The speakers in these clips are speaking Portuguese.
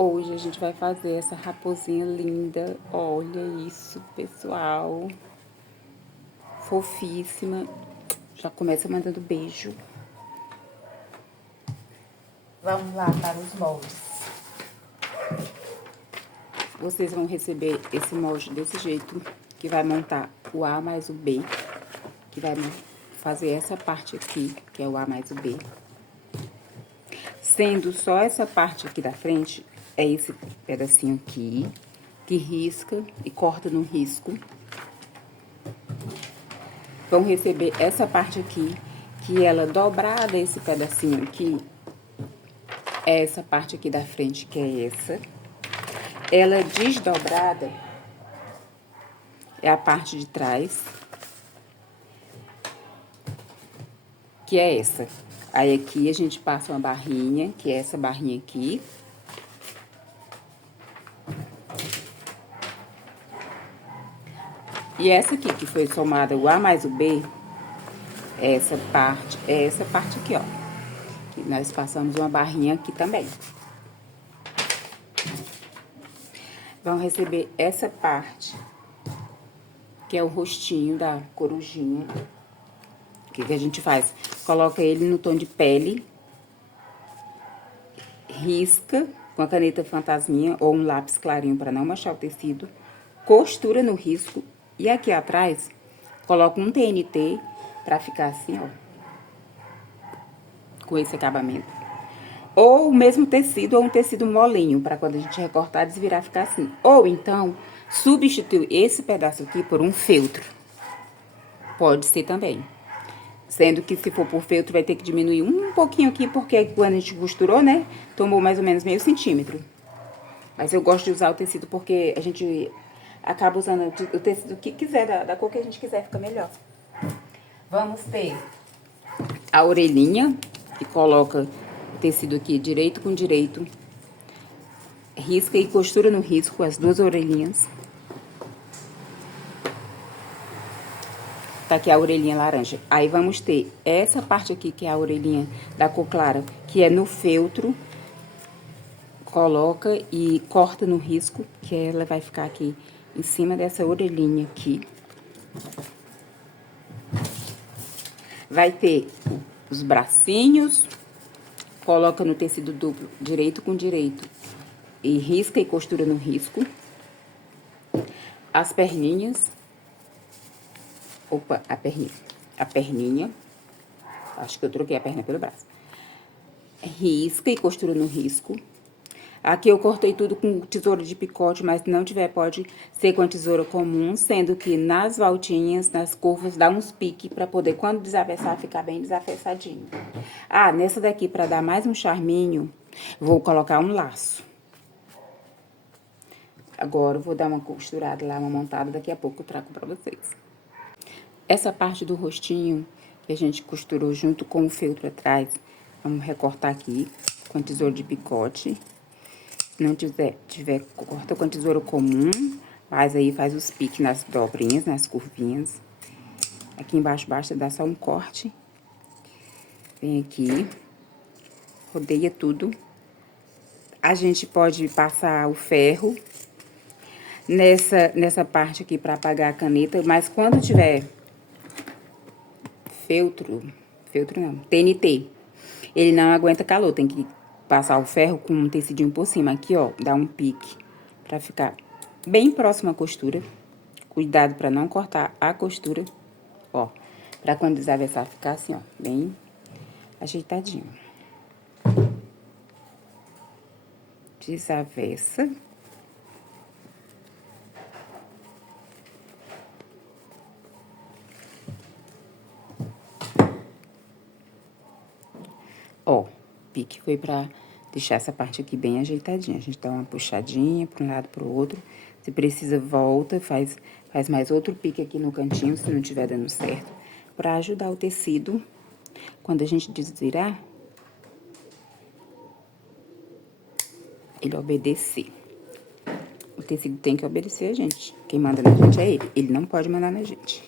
Hoje a gente vai fazer essa raposinha linda. Olha isso, pessoal. Fofíssima. Já começa mandando beijo. Vamos lá para os moldes. Vocês vão receber esse molde desse jeito, que vai montar o A mais o B, que vai fazer essa parte aqui, que é o A mais o B. Sendo só essa parte aqui da frente, é esse pedacinho aqui, que risca e corta no risco. Vão receber essa parte aqui, que ela dobrada, esse pedacinho aqui, é essa parte aqui da frente, que é essa. Ela desdobrada é a parte de trás, que é essa. Aí, aqui, a gente passa uma barrinha, que é essa barrinha aqui. E essa aqui, que foi somada o A mais o B, essa parte aqui, ó. Que nós passamos uma barrinha aqui também. Vão receber essa parte, que é o rostinho da corujinha. O que a gente faz? Coloca ele no tom de pele, risca com a caneta fantasminha ou um lápis clarinho para não manchar o tecido, costura no risco e aqui atrás coloca um TNT para ficar assim, ó, com esse acabamento. Ou o mesmo tecido ou um tecido molinho, para quando a gente recortar, desvirar, ficar assim. Ou então, substitui esse pedaço aqui por um feltro. Pode ser também. Sendo que se for por feltro, vai ter que diminuir um pouquinho aqui, porque quando a gente costurou, né, tomou mais ou menos meio centímetro. Mas eu gosto de usar o tecido porque a gente acaba usando o tecido que quiser, da cor que a gente quiser, fica melhor. Vamos ter a orelhinha, que coloca o tecido aqui direito com direito. Risca e costura no risco as duas orelhinhas. Tá aqui a orelhinha laranja. Aí, vamos ter essa parte aqui, que é a orelhinha da cor clara, que é no feltro. Coloca e corta no risco, que ela vai ficar aqui em cima dessa orelhinha aqui. Vai ter os bracinhos, coloca no tecido duplo, direito com direito, e risca e costura no risco. As perninhas. Opa, a perninha. Acho que eu troquei a perna pelo braço. Risca e costura no risco. Aqui eu cortei tudo com tesoura de picote, mas se não tiver, pode ser com a tesoura comum, sendo que nas voltinhas, nas curvas, dá uns piques pra poder, quando desavessar, ficar bem desavessadinho. Ah, nessa daqui, pra dar mais um charminho, vou colocar um laço. Agora, eu vou dar uma costurada lá, uma montada, daqui a pouco eu trago pra vocês. Essa parte do rostinho que a gente costurou junto com o feltro atrás, vamos recortar aqui com a tesoura de picote. Se não tiver, corta com a tesoura comum, mas aí faz os piques nas dobrinhas, nas curvinhas. Aqui embaixo basta dar só um corte. Vem aqui, rodeia tudo. A gente pode passar o ferro nessa parte aqui pra apagar a caneta, mas quando tiver feltro não, TNT, ele não aguenta calor, tem que passar o ferro com um tecidinho por cima aqui, ó, dá um pique pra ficar bem próximo à costura. Cuidado pra não cortar a costura, ó, pra quando desavessar ficar assim, ó, bem ajeitadinho. Desavessa. Ó, pique foi pra deixar essa parte aqui bem ajeitadinha. A gente dá uma puxadinha pra um lado pro outro. Se precisa, volta, faz mais outro pique aqui no cantinho, se não tiver dando certo. Pra ajudar o tecido, quando a gente desvirar, ele obedecer. O tecido tem que obedecer a gente. Quem manda na gente é ele. Ele não pode mandar na gente.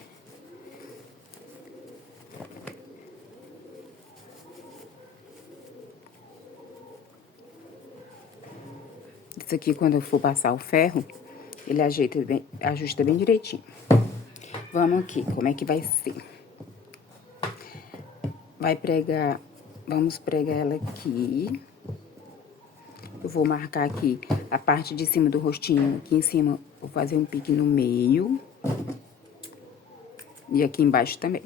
Isso aqui, quando eu for passar o ferro, ele ajusta bem direitinho. Vamos aqui, como é que vai ser? Vamos pregar ela aqui. Eu vou marcar aqui a parte de cima do rostinho. Aqui em cima, vou fazer um pique no meio. E aqui embaixo também.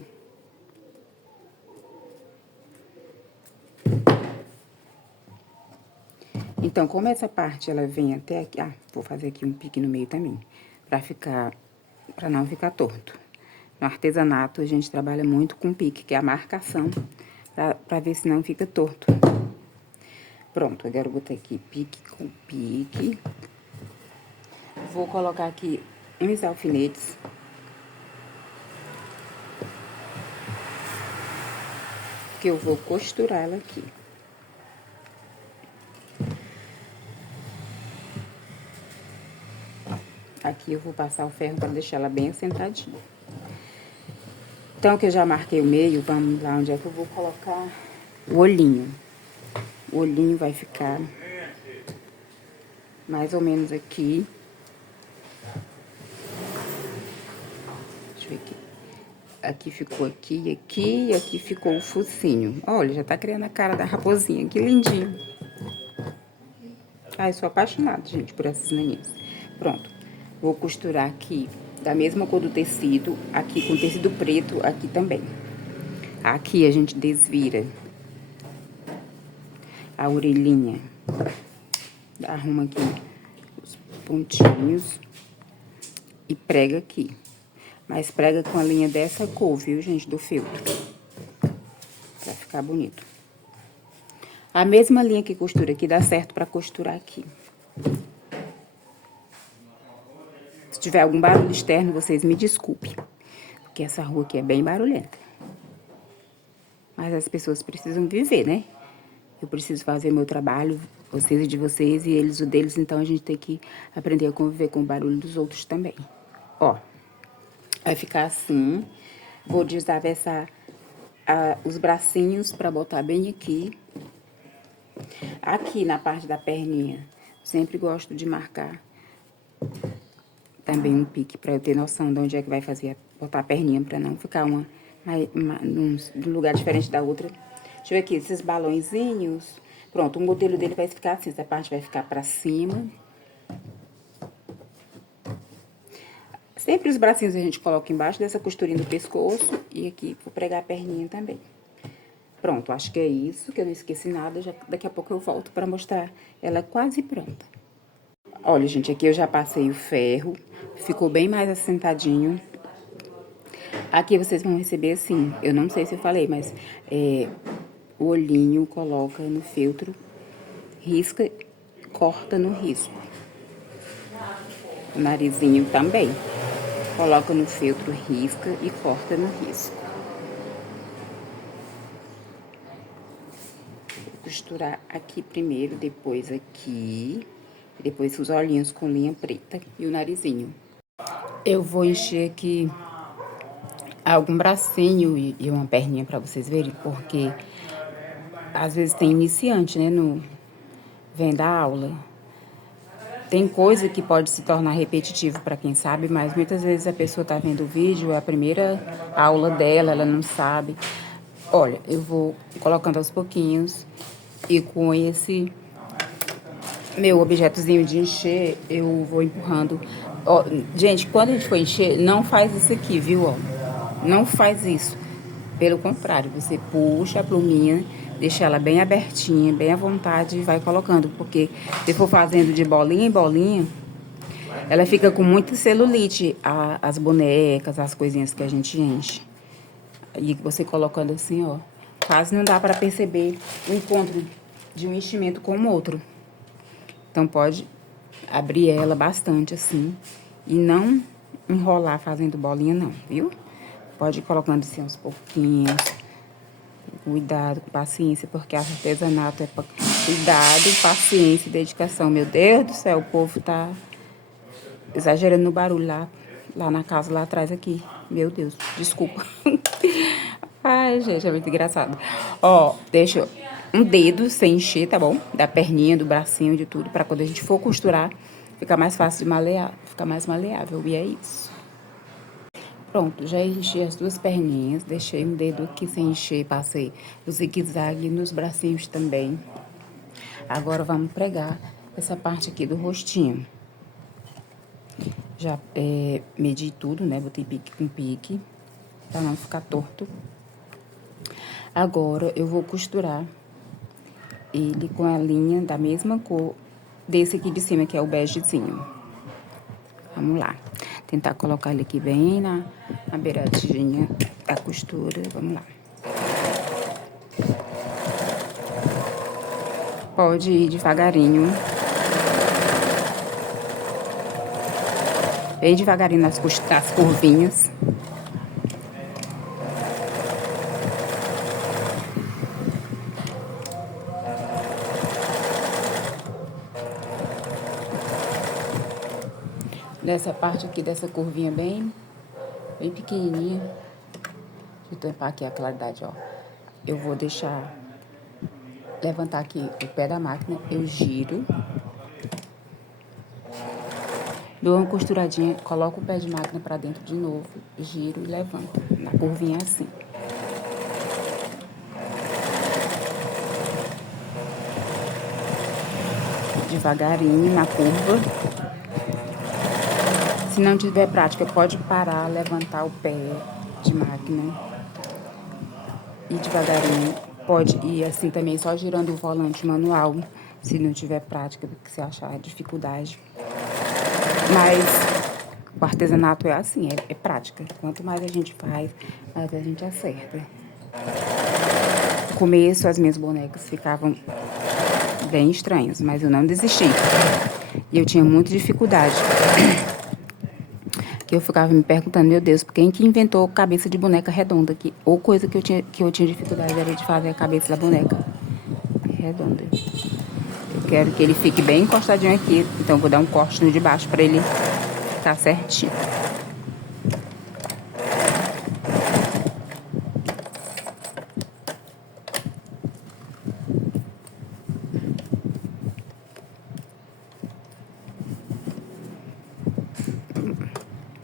Então, como essa parte, ela vem até aqui... Ah, vou fazer aqui um pique no meio também. Pra não ficar torto. No artesanato, a gente trabalha muito com pique, que é a marcação, pra ver se não fica torto. Pronto, agora eu vou botar aqui pique com pique. Vou colocar aqui uns alfinetes. Que eu vou costurar ela aqui. Aqui eu vou passar o ferro para deixar ela bem assentadinha. Então, que eu já marquei o meio, vamos lá onde é que eu vou colocar o olhinho. O olhinho vai ficar mais ou menos aqui. Deixa eu ver aqui. Aqui ficou aqui, e aqui ficou o focinho. Olha, já tá criando a cara da raposinha, que lindinho. Ah, eu sou apaixonada, gente, por essas meninas. Pronto, vou costurar aqui da mesma cor do tecido, aqui com tecido preto, aqui também. Aqui a gente desvira a orelhinha, arruma aqui os pontinhos e prega aqui. Mas prega com a linha dessa cor, viu, gente, do feltro. Pra ficar bonito. A mesma linha que costura aqui dá certo pra costurar aqui. Se tiver algum barulho externo, vocês me desculpem. Porque essa rua aqui é bem barulhenta. Mas as pessoas precisam viver, né? Eu preciso fazer meu trabalho, vocês de vocês e eles o deles. Então, a gente tem que aprender a conviver com o barulho dos outros também. Ó, vai ficar assim. Vou desaversar os bracinhos pra botar bem aqui. Aqui na parte da perninha, sempre gosto de marcar também um pique pra eu ter noção de onde é que vai botar a perninha pra não ficar num lugar diferente da outra. Deixa eu ver aqui, esses balõezinhos. Pronto, o modelo dele vai ficar assim, essa parte vai ficar pra cima. Sempre os bracinhos a gente coloca embaixo dessa costurinha do pescoço. E aqui vou pregar a perninha também. Pronto, acho que é isso, que eu não esqueci nada. Daqui a pouco eu volto pra mostrar ela quase pronta. Olha, gente, aqui eu já passei o ferro. Ficou bem mais assentadinho. Aqui vocês vão receber assim, eu não sei se eu falei, mas o olhinho coloca no feltro, risca, corta no risco. O narizinho também. Coloca no feltro, risca e corta no risco. Vou costurar aqui primeiro, depois aqui. Depois os olhinhos com linha preta e o narizinho. Eu vou encher aqui algum bracinho e uma perninha pra vocês verem, porque às vezes tem iniciante, né, vem da aula. Tem coisa que pode se tornar repetitivo pra quem sabe, mas muitas vezes a pessoa tá vendo o vídeo, é a primeira aula dela, ela não sabe. Olha, eu vou colocando aos pouquinhos e com esse meu objetozinho de encher, eu vou empurrando. Ó, gente, quando a gente for encher, não faz isso aqui, viu, ó? Não faz isso. Pelo contrário, você puxa a pluminha, deixa ela bem abertinha, bem à vontade e vai colocando. Porque se for fazendo de bolinha em bolinha, ela fica com muita celulite, as bonecas, as coisinhas que a gente enche. E você colocando assim, ó, quase não dá pra perceber o encontro de um enchimento com o outro. Então, pode abrir ela bastante assim e não enrolar fazendo bolinha não, viu? Pode ir colocando assim aos pouquinhos. Cuidado, com paciência, porque artesanato é pra cuidado, paciência e dedicação. Meu Deus do céu, o povo tá exagerando no barulho lá na casa, lá atrás aqui. Meu Deus, desculpa. Ai, gente, é muito engraçado. Ó, deixa eu... um dedo sem encher, tá bom? Da perninha, do bracinho, de tudo, pra quando a gente for costurar, ficar mais fácil de malear, ficar mais maleável. E é isso. Pronto, já enchi as duas perninhas, deixei um dedo aqui sem encher, passei o zigue-zague nos bracinhos também. Agora vamos pregar essa parte aqui do rostinho. Já medi tudo, né? Botei pique com pique, pra não ficar torto. Agora eu vou costurar ele com a linha da mesma cor desse aqui de cima, que é o begezinho. Vamos lá. Tentar colocar ele aqui bem na beiradinha da costura. Vamos lá. Pode ir devagarinho. Bem devagarinho nas curvinhas. Nessa parte aqui dessa curvinha bem pequenininha. Deixa eu tampar aqui a claridade, ó. Eu vou deixar levantar aqui o pé da máquina, eu giro. Dou uma costuradinha, coloco o pé de máquina pra dentro de novo, giro e levanto. Na curvinha assim. Devagarinho na curva. Se não tiver prática, pode parar, levantar o pé de máquina. E devagarinho. Pode ir assim também, só girando o volante manual, se não tiver prática, porque você achar dificuldade. Mas o artesanato é assim, é prática. Quanto mais a gente faz, mais a gente acerta. No começo, as minhas bonecas ficavam bem estranhas, mas eu não desisti. E eu tinha muita dificuldade. Que eu ficava me perguntando, meu Deus, quem que inventou cabeça de boneca redonda aqui? Ou coisa que eu tinha dificuldade era de fazer a cabeça da boneca redonda. Eu quero que ele fique bem encostadinho aqui, então vou dar um corte no de baixo pra ele ficar certinho.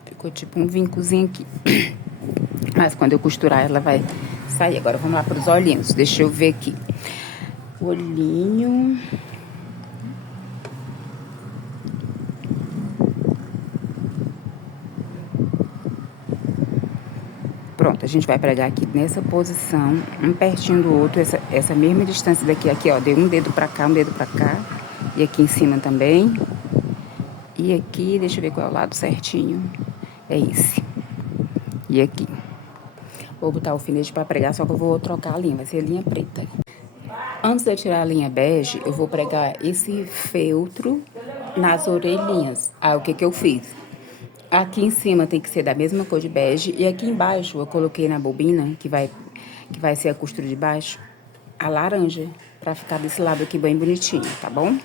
Ficou tipo um vincozinho aqui. Mas quando eu costurar, ela vai sair. Agora vamos lá para os olhinhos. Deixa eu ver aqui. O olhinho. Pronto, a gente vai pregar aqui nessa posição, um pertinho do outro, essa mesma distância daqui, aqui, ó. Dei um dedo pra cá, um dedo pra cá. E aqui em cima também. E aqui, deixa eu ver qual é o lado certinho. É esse. E aqui. Vou botar o alfinete pra pregar, só que eu vou trocar a linha, vai ser a linha preta. Antes de eu tirar a linha bege, eu vou pregar esse feltro nas orelhinhas. Ah, o que que eu fiz? Aqui em cima tem que ser da mesma cor de bege. E aqui embaixo eu coloquei na bobina, que vai ser a costura de baixo, a laranja. Pra ficar desse lado aqui bem bonitinho, tá bom?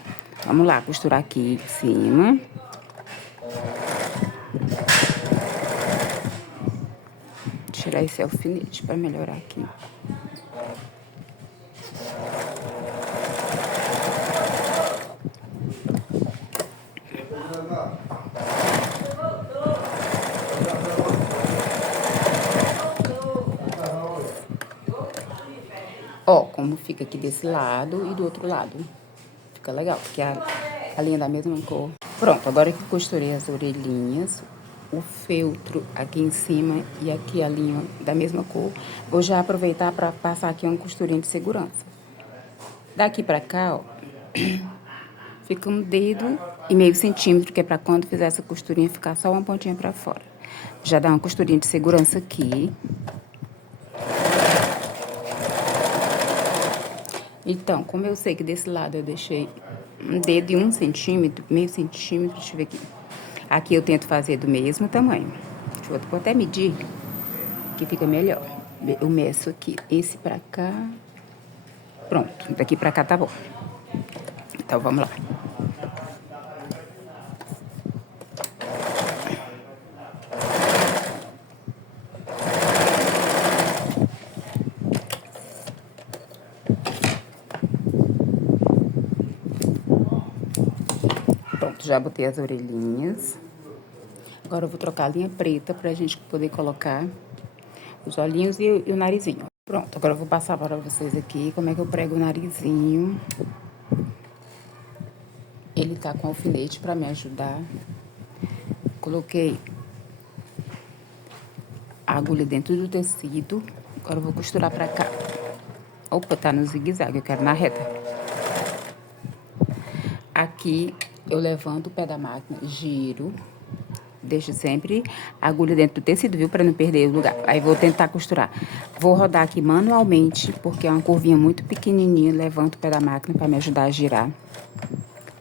Vamos lá, costurar aqui em cima. Tirar esse alfinete pra melhorar aqui. Ó, como fica aqui desse lado e do outro lado. Fica legal, porque a linha é da mesma cor. Pronto, agora que costurei as orelhinhas, o feltro aqui em cima e aqui a linha da mesma cor, vou já aproveitar para passar aqui uma costurinha de segurança. Daqui pra cá, ó, fica um dedo e meio centímetro, que é pra quando fizer essa costurinha ficar só uma pontinha pra fora. Já dá uma costurinha de segurança aqui. Então, como eu sei que desse lado eu deixei um dedo e 1 centímetro, meio centímetro, deixa eu ver aqui. Aqui eu tento fazer do mesmo tamanho. Vou até medir, que fica melhor. Eu meço aqui, esse pra cá. Pronto, daqui pra cá tá bom. Então, vamos lá. Pronto, já botei as orelhinhas. Agora eu vou trocar a linha preta pra gente poder colocar os olhinhos e o narizinho. Pronto, agora eu vou passar para vocês aqui como é que eu prego o narizinho. Ele tá com alfinete pra me ajudar. Coloquei a agulha dentro do tecido. Agora eu vou costurar pra cá. Opa, tá no zigue-zague, eu quero na reta. Aqui eu levanto o pé da máquina, giro. Deixo sempre a agulha dentro do tecido, viu? Pra não perder o lugar. Aí vou tentar costurar. Vou rodar aqui manualmente, porque é uma curvinha muito pequenininha. Levanto o pé da máquina pra me ajudar a girar.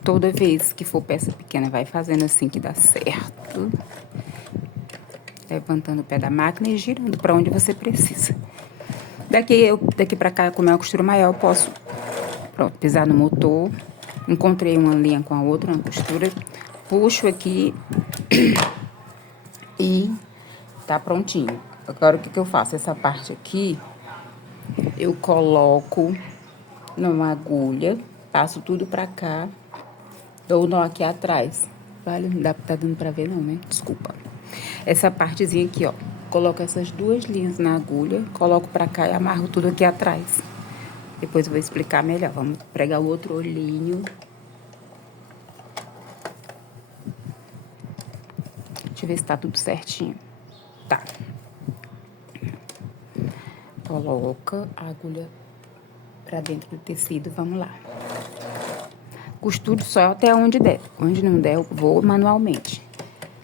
Toda vez que for peça pequena, vai fazendo assim que dá certo. Levantando o pé da máquina e girando pra onde você precisa. Daqui pra cá, como é uma costura maior, eu posso, pronto, pisar no motor. Encontrei uma linha com a outra, uma costura. Puxo aqui e tá prontinho. Agora, o que eu faço? Essa parte aqui, eu coloco numa agulha, passo tudo pra cá, dou o nó aqui atrás. Vale, não dá, tá dando pra ver não, né? Desculpa. Essa partezinha aqui, ó, coloco essas duas linhas na agulha, coloco pra cá e amarro tudo aqui atrás. Depois eu vou explicar melhor. Vamos pregar o outro olhinho. Deixa eu ver se tá tudo certinho. Tá. Coloca a agulha pra dentro do tecido, vamos lá. Costuro só até onde der. Onde não der, eu vou manualmente.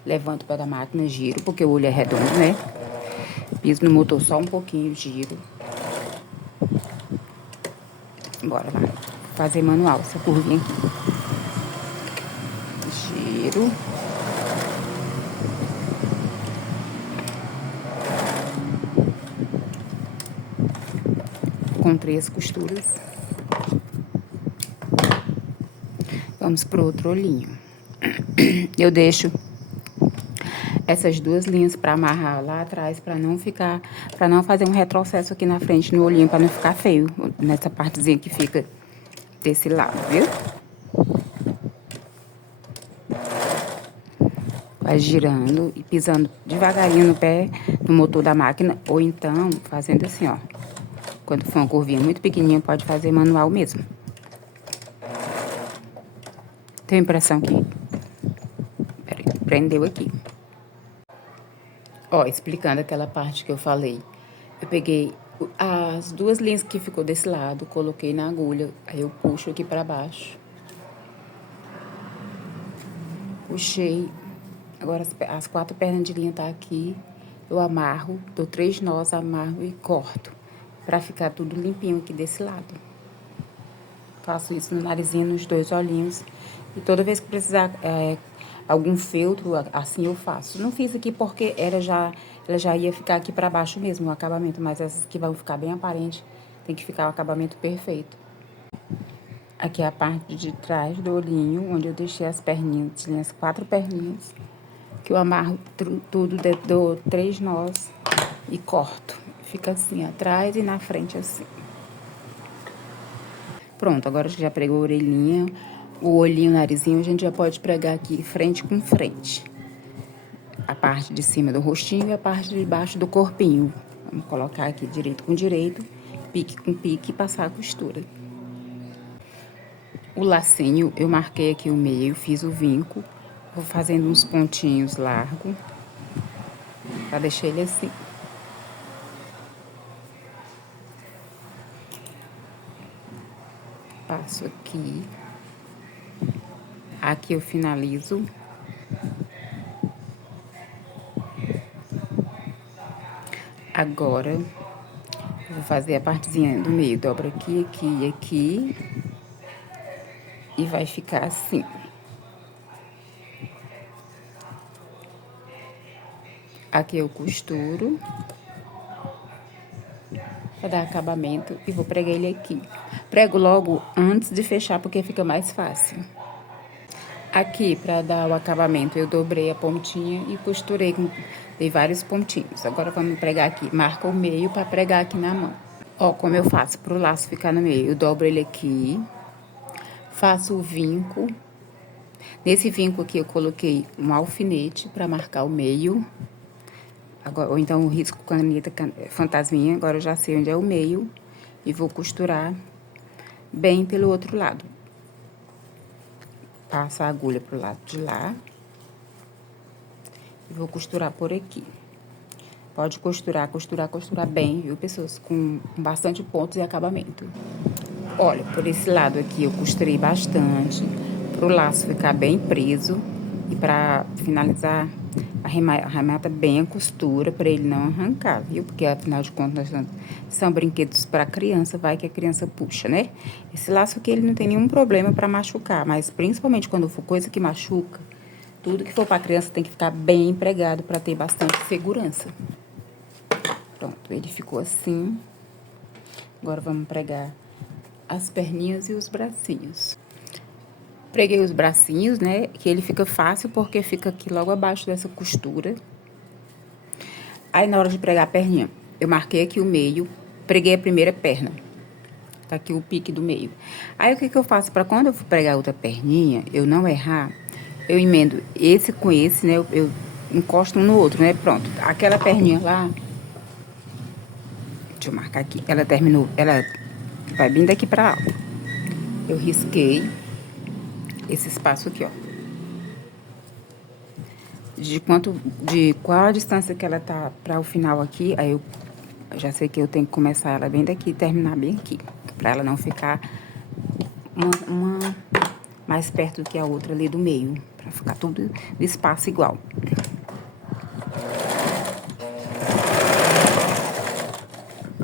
Levanto o pé da máquina, giro, porque o olho é redondo, né? Piso no motor só um pouquinho, giro. Bora lá. Fazer manual, essa curvinha aqui. Giro. Com 3 costuras. Vamos pro outro olhinho. Eu deixo essas duas linhas pra amarrar lá atrás, pra não ficar, pra não fazer um retrocesso aqui na frente no olhinho, pra não ficar feio, nessa partezinha que fica desse lado, viu? Vai girando e pisando devagarinho no pé, no motor da máquina, ou então fazendo assim, ó. Quando for uma curvinha muito pequenininha, pode fazer manual mesmo. Tenho a impressão que... Peraí, prendeu aqui. Ó, explicando aquela parte que eu falei. Eu peguei as duas linhas que ficou desse lado, coloquei na agulha. Aí eu puxo aqui pra baixo. Puxei. Agora as 4 pernas de linha tá aqui. Eu amarro, dou 3 nós, amarro e corto. Pra ficar tudo limpinho aqui desse lado. Faço isso no narizinho, nos 2 olhinhos. E toda vez que precisar algum feltro, assim eu faço. Não fiz aqui porque ela já ia ficar aqui pra baixo mesmo, o acabamento. Mas essas que vão ficar bem aparente, tem que ficar o acabamento perfeito. Aqui é a parte de trás do olhinho, onde eu deixei as perninhas, tinha as 4 perninhas. Que eu amarro tudo, dou 3 nós e corto. Fica assim, atrás e na frente assim. Pronto, agora já pregou a orelhinha, o olhinho, o narizinho, a gente já pode pregar aqui frente com frente. A parte de cima do rostinho e a parte de baixo do corpinho. Vamos colocar aqui direito com direito, pique com pique e passar a costura. O lacinho, eu marquei aqui o meio, fiz o vinco, vou fazendo uns pontinhos largos, pra deixar ele assim. Passo aqui. Aqui eu finalizo. Agora, eu vou fazer a partezinha do meio. Dobra aqui, aqui e aqui. E vai ficar assim. Aqui eu costuro. Pra dar acabamento. E vou pregar ele aqui. Prego logo antes de fechar, porque fica mais fácil. Aqui, pra dar o acabamento, eu dobrei a pontinha e costurei dei vários pontinhos. Agora, vamos pregar aqui. Marca o meio pra pregar aqui na mão. Ó, como eu faço pro laço ficar no meio. Eu dobro ele aqui. Faço o vinco. Nesse vinco aqui eu coloquei um alfinete para marcar o meio. Agora, ou então eu risco com a caneta fantasminha, agora eu já sei onde é o meio. E vou costurar bem pelo outro lado. Passo a agulha pro lado de lá. E vou costurar por aqui. Pode costurar bem, viu, pessoas? Com bastante pontos e acabamento. Olha, por esse lado aqui eu costurei bastante, pro laço ficar bem preso. E pra finalizar, arremata bem a costura, pra ele não arrancar, viu? Porque, afinal de contas, são brinquedos pra criança, vai que a criança puxa, né? Esse laço aqui, ele não tem nenhum problema pra machucar, mas principalmente quando for coisa que machuca, tudo que for pra criança tem que ficar bem empregado pra ter bastante segurança. Pronto, ele ficou assim. Agora, vamos pregar as perninhas e os bracinhos. Preguei os bracinhos, né? Que ele fica fácil porque fica aqui logo abaixo dessa costura. Aí, na hora de pregar a perninha, eu marquei aqui o meio, preguei a primeira perna. Tá aqui o pique do meio. Aí, o que eu faço? Pra quando eu for pregar outra perninha, eu não errar, eu emendo esse com esse, né? Eu encosto um no outro, né? Pronto. Aquela perninha lá, deixa eu marcar aqui. Ela terminou, ela vai bem daqui pra lá. Eu risquei esse espaço aqui, ó. De qual a distância que ela tá para o final aqui, aí eu já sei que eu tenho que começar ela bem daqui e terminar bem aqui, para ela não ficar uma mais perto do que a outra ali do meio, para ficar tudo o espaço igual.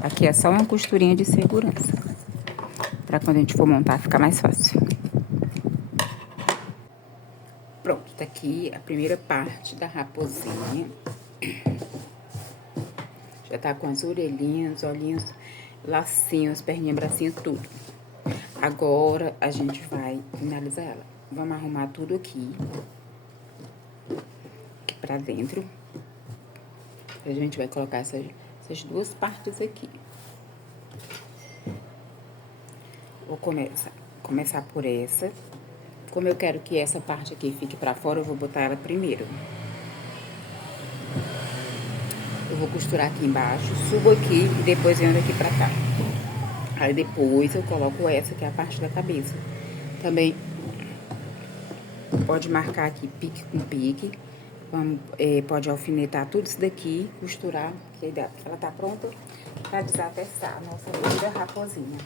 Aqui é só uma costurinha de segurança, para quando a gente for montar ficar mais fácil. Pronto, tá aqui a primeira parte da raposinha. Já tá com as orelhinhas, olhinhos, lacinhos, perninhas, bracinhos, tudo. Agora, a gente vai finalizar ela. Vamos arrumar tudo aqui pra dentro. A gente vai colocar essas duas partes aqui. Vou começar por essa. Como eu quero que essa parte aqui fique pra fora, eu vou botar ela primeiro. Eu vou costurar aqui embaixo, subo aqui e depois venho daqui pra cá. Aí depois eu coloco essa, que é a parte da cabeça. Também pode marcar aqui pique com pique. Pode alfinetar tudo isso daqui, costurar, que ela tá pronta pra desatestar a nossa linda raposinha.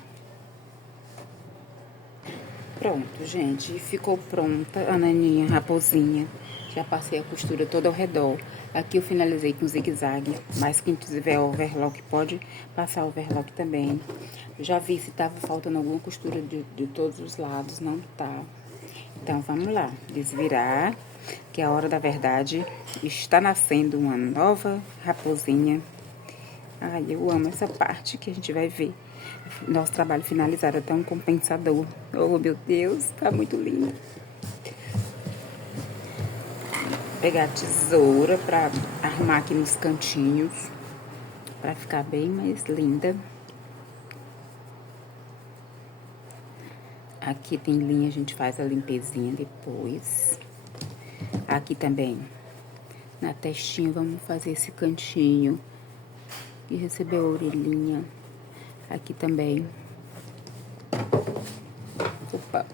Pronto, gente, ficou pronta a naninha raposinha. Já passei a costura toda ao redor. Aqui eu finalizei com zigue-zague, mas quem tiver overlock pode passar overlock também. Já vi se tava faltando alguma costura de todos os lados, não tá. Então, vamos lá, desvirar, que a hora da verdade está nascendo uma nova raposinha. Ai, eu amo essa parte que a gente vai ver. Nosso trabalho finalizado até um compensador. Oh, meu Deus, tá muito lindo. Pegar a tesoura pra arrumar aqui nos cantinhos, pra ficar bem mais linda. Aqui tem linha, a gente faz a limpezinha depois. Aqui também, na testinha, vamos fazer esse cantinho. E receber a orelhinha. Aqui também. Opa.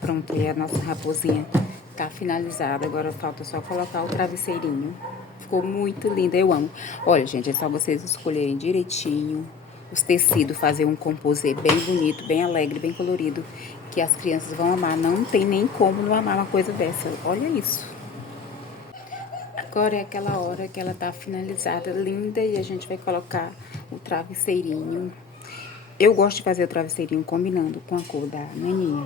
Pronto, aí a nossa raposinha tá finalizada. Agora falta só colocar o travesseirinho. Ficou muito linda, eu amo. Olha, gente, é só vocês escolherem direitinho os tecidos, fazer um composê bem bonito, bem alegre, bem colorido, que as crianças vão amar. Não tem nem como não amar uma coisa dessa. Olha isso. Agora é aquela hora que ela tá finalizada, linda, e a gente vai colocar o travesseirinho. Eu gosto de fazer o travesseirinho combinando com a cor da naninha.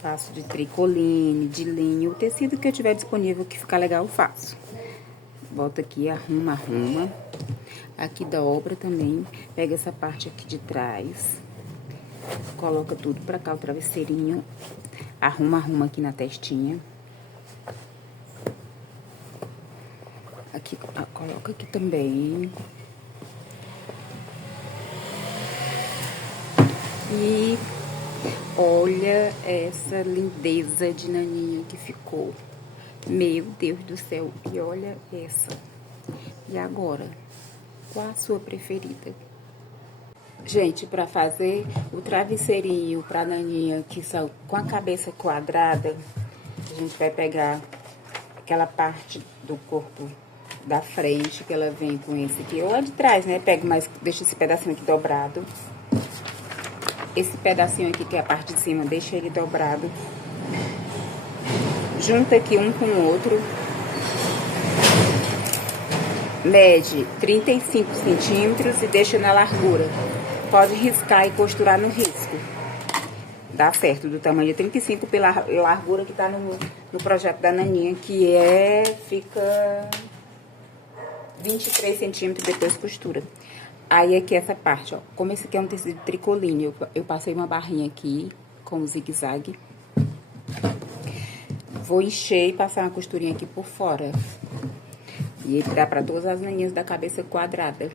Faço de tricoline, de linho, o tecido que eu tiver disponível que ficar legal, eu faço. Bota aqui, arruma. Aqui dobra também, pega essa parte aqui de trás, coloca tudo pra cá, o travesseirinho, arruma aqui na testinha. Aqui, coloca aqui também. E Olha essa lindeza de naninha que ficou. Meu Deus do céu. E olha essa. E agora? Qual a sua preferida? Gente, para fazer o travesseirinho pra naninha que são com a cabeça quadrada, a gente vai pegar aquela parte do corpo da frente que ela vem com esse aqui, ou a de trás, né? Pego mais, deixa esse pedacinho aqui dobrado. Esse pedacinho aqui, que é a parte de cima, deixa ele dobrado. Junta aqui um com o outro. Mede 35 centímetros e deixa na largura. Pode riscar e costurar no risco. Dá certo, do tamanho de 35 pela largura que tá no projeto da naninha, que fica 23 centímetros, depois costura. Aí aqui essa parte, ó, como esse aqui é um tecido de tricoline, eu passei uma barrinha aqui com zigue-zague. Vou encher e passar uma costurinha aqui por fora. E ele dá pra todas as naninhas da cabeça quadrada.